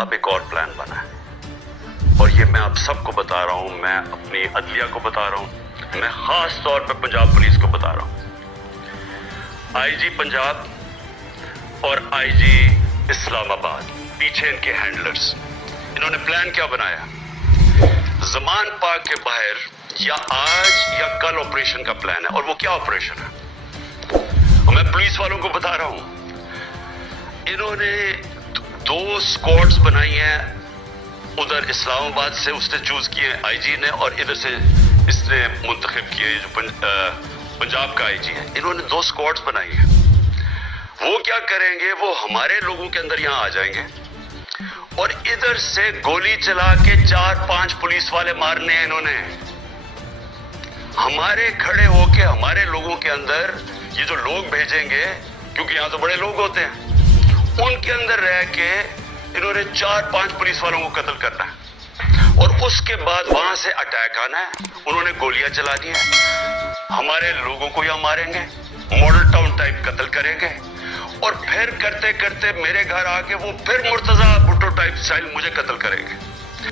अब एक और प्लान बना है और ये मैं आप सबको बता रहा हूं, मैं अपनी अदलिया को बता रहा हूं, मैं खास तौर पर पंजाब पुलिस को बता रहा हूं। आईजी पंजाब और आईजी इस्लामाबाद, पीछे इनके हैंडलर्स, इन्होंने प्लान क्या बनाया? ज़मान पार्क के बाहर या आज या कल ऑपरेशन का प्लान है। और वो क्या ऑपरेशन है? मैं पुलिस वालों को बता रहा हूं, इन्होंने 2 स्क्वाड्स बनाई हैं, उधर इस्लामाबाद से उसने चूज किए आईजी ने, और इधर से इसने मुंतखब किए जो पंजाब का आईजी है। इन्होंने 2 स्क्वाड्स बनाई हैं। वो क्या करेंगे, वो हमारे लोगों के अंदर यहां आ जाएंगे और इधर से गोली चला के 4-5 पुलिस वाले मारने हैं इन्होंने। हमारे खड़े होके हमारे लोगों के अंदर ये जो लोग भेजेंगे, क्योंकि यहां तो बड़े लोग होते हैं, उनके अंदर रह के इन्होंने 4-5 पुलिस वालों को कत्ल करना है और उसके बाद वहां से अटैक आना है। उन्होंने गोलियां चलानी है, हमारे लोगों को यहां मारेंगे, मॉडल टाउन टाइप कत्ल करेंगे और फिर करते करते मेरे घर आके वो फिर मुर्तजा भुट्टो टाइप स्टाइल मुझे कत्ल करेंगे।